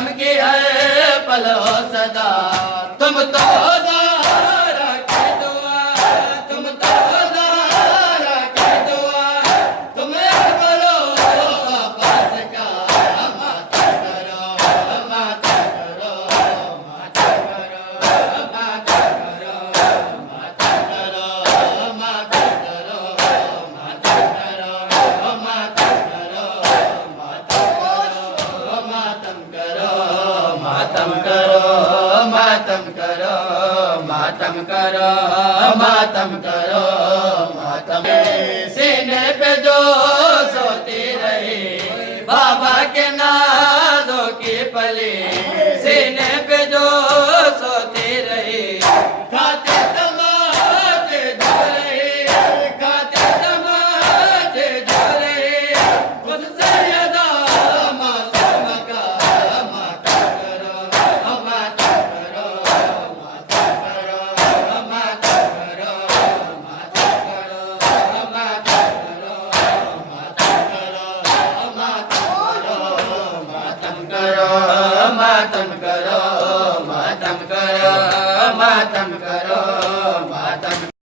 मातम की है पलो सदा तुम तो ज़हरा की दुआ तुम तो ज़हरा की दुआ तुम्हें करो अब्बास का मातम करो मातम करो मातम करो मातम करो मातम करो मातम करो मातम करो मातम करो मातम करो मातम करो मातम करो मातम करो मातम करो मातम सीने पे जो सोती रही बाबा के नाज़ों की पली सीने पे जो सोती रही खाते तमाचे जो रही खाते तमाचे जो रही उस सैयदा मासूम का मातम करो मातम करो मातम करो मातम करो मातम करो मातम करो मातम करो मातम करो मातम करो मातम करो